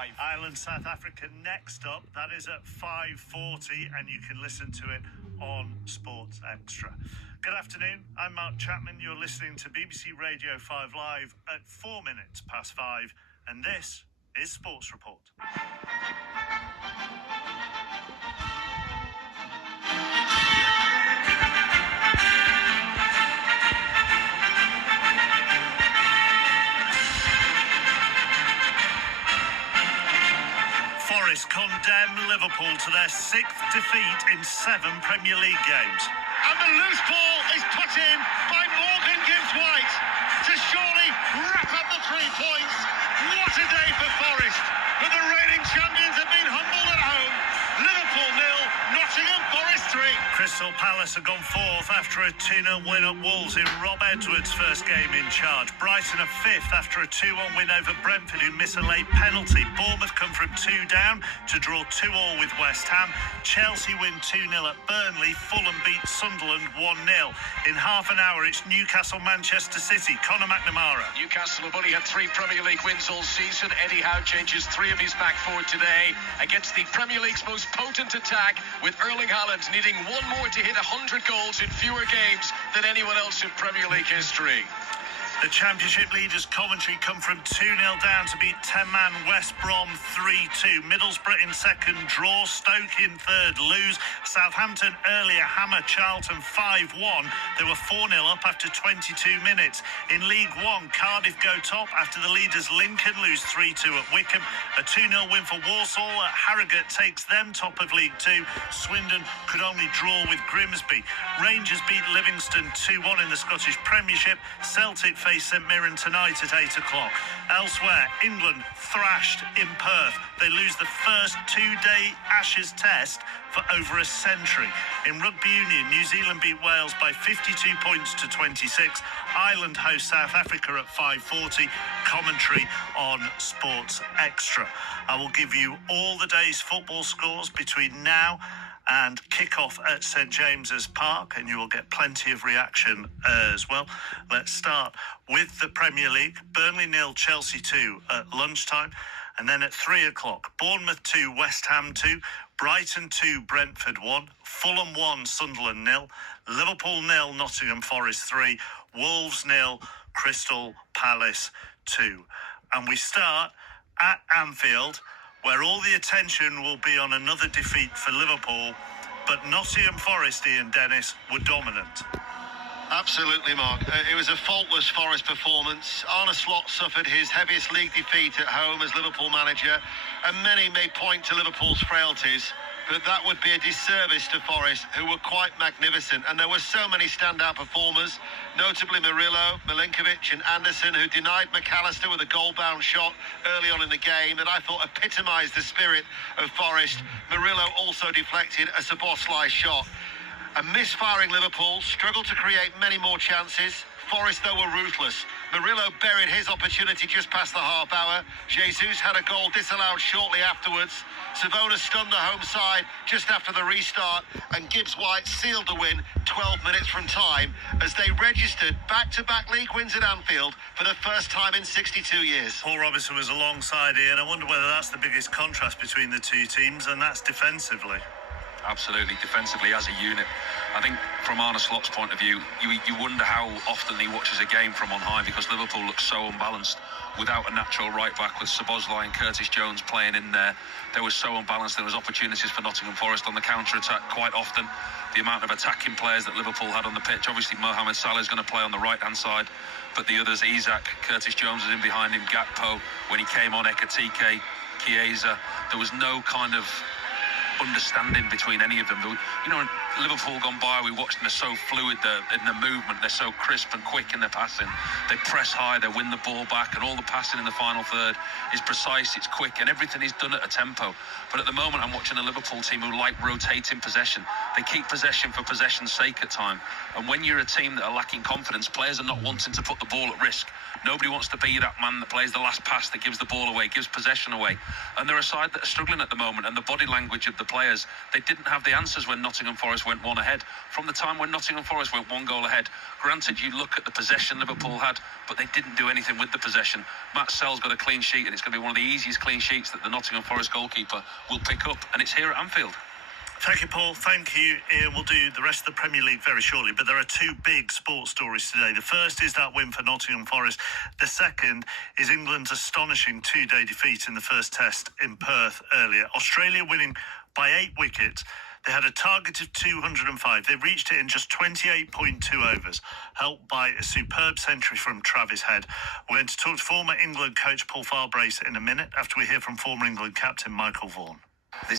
Ireland, South Africa next up. That is at 5:40, and you can listen to it on Sports Extra. Good afternoon, I'm Mark Chapman. You're listening to BBC Radio 5 Live at 4 minutes past 5, and this is Sports Report. Forest condemn Liverpool to their 6th defeat in 7 Premier League games. And the loose ball is put in by Morgan Gibbs-White to surely wrap up the 3 points. What a day for Forest. But the reigning champions have been humbled at home. Liverpool 0, Nottingham Forest 3. Crystal Palace have gone 4th after a 2-0 win at Wolves in Rob Edwards' first game in charge. Brighton are 5th after a 2-1 win over Brentford, who miss a late penalty. Bournemouth come from 2 down to draw 2-2 with West Ham. Chelsea win 2-0 at Burnley. Fulham beat Sunderland 1-0. In half an hour, it's Newcastle-Manchester City. Conor McNamara. Newcastle have only had 3 Premier League wins all season. Eddie Howe changes 3 of his back 4 today against the Premier League's most potent attack, with Erling Haaland needing 1 more to hit 100 goals in fewer games than anyone else in Premier League history. The Championship leaders Coventry come from 2-0 down to beat 10-man West Brom 3-2. Middlesbrough in second, draw. Stoke in third, lose. Southampton earlier hammer Charlton 5-1. They were 4-0 up after 22 minutes. In League One, Cardiff go top after the leaders Lincoln lose 3-2 at Wickham. A 2-0 win for Walsall at Harrogate takes them top of League Two. Swindon could only draw with Grimsby. Rangers beat Livingston 2-1 in the Scottish Premiership. Celtic face St Mirren tonight at 8 o'clock. Elsewhere, England thrashed in Perth. They lose the first 2-day Ashes test for over a century. In Rugby Union, New Zealand beat Wales by 52 points to 26. Ireland host South Africa at 5:40. Commentary on Sports Extra. I will give you all the day's football scores between now and kick-off at St James's Park, and you will get plenty of reaction as well. Let's start with the Premier League. Burnley 0, Chelsea 2 at lunchtime, and then at 3 o'clock, Bournemouth 2, West Ham 2, Brighton 2, Brentford 1, Fulham 1, Sunderland 0, Liverpool 0, Nottingham Forest 3, Wolves 0, Crystal Palace 2. And we start at Anfield, where all the attention will be on another defeat for Liverpool, but Nottingham Forest, Ian Dennis, were dominant. Absolutely, Mark. It was a faultless Forest performance. Arne Slot suffered his heaviest league defeat at home as Liverpool manager, and many may point to Liverpool's frailties, but that would be a disservice to Forest, who were quite magnificent. And there were so many standout performers, notably Murillo, Milinkovic and Anderson, who denied McAllister with a goal-bound shot early on in the game that I thought epitomised the spirit of Forest. Murillo also deflected a Szoboszlai shot. A misfiring Liverpool struggled to create many more chances. Forest, though, were ruthless. Murillo buried his opportunity just past the half hour. Jesus had a goal disallowed shortly afterwards. Savona stunned the home side just after the restart, and Gibbs-White sealed the win 12 minutes from time as they registered back-to-back league wins at Anfield for the first time in 62 years. Paul Robinson was alongside Ian. I wonder whether that's the biggest contrast between the two teams, and that's defensively. Absolutely, defensively as a unit. I think from Arne Slot's point of view, you wonder how often he watches a game from on high, because Liverpool looks so unbalanced without a natural right back, with Szoboszlai and Curtis Jones playing in there. They were so unbalanced. There was opportunities for Nottingham Forest on the counter-attack quite often. The amount of attacking players that Liverpool had on the pitch. Obviously Mohamed Salah is going to play on the right-hand side, but the others, Isak, Curtis Jones was in behind him, Gakpo, when he came on, Ekitike, Chiesa, there was no kind of understanding between any of them. You know, Liverpool gone by, we watched them, they're so fluid in their movement, they're so crisp and quick in their passing. They press high, they win the ball back, and all the passing in the final third is precise, it's quick, and everything is done at a tempo. But at the moment, I'm watching a Liverpool team who like rotating possession. They keep possession for possession's sake at time. And when you're a team that are lacking confidence, players are not wanting to put the ball at risk. Nobody wants to be that man that plays the last pass, that gives the ball away, gives possession away. And they're a side that are struggling at the moment, and the body language of the players, they didn't have the answers when Nottingham Forest Forest went one ahead. From the time when Nottingham Forest went 1 goal ahead, granted, you look at the possession Liverpool had, but they didn't do anything with the possession. Matt Sell's got a clean sheet, and it's going to be one of the easiest clean sheets that the Nottingham Forest goalkeeper will pick up, and it's here at Anfield. Thank you, Paul. Thank you, Ian. We'll do the rest of the Premier League very shortly, but there are two big sports stories today. The first is that win for Nottingham Forest. The second is England's astonishing two-day defeat in the first test in Perth earlier. Australia winning by 8 wickets. They had a target of 205. They reached it in just 28.2 overs, helped by a superb century from Travis Head. We're going to talk to former England coach Paul Farbrace in a minute after we hear from former England captain Michael Vaughan.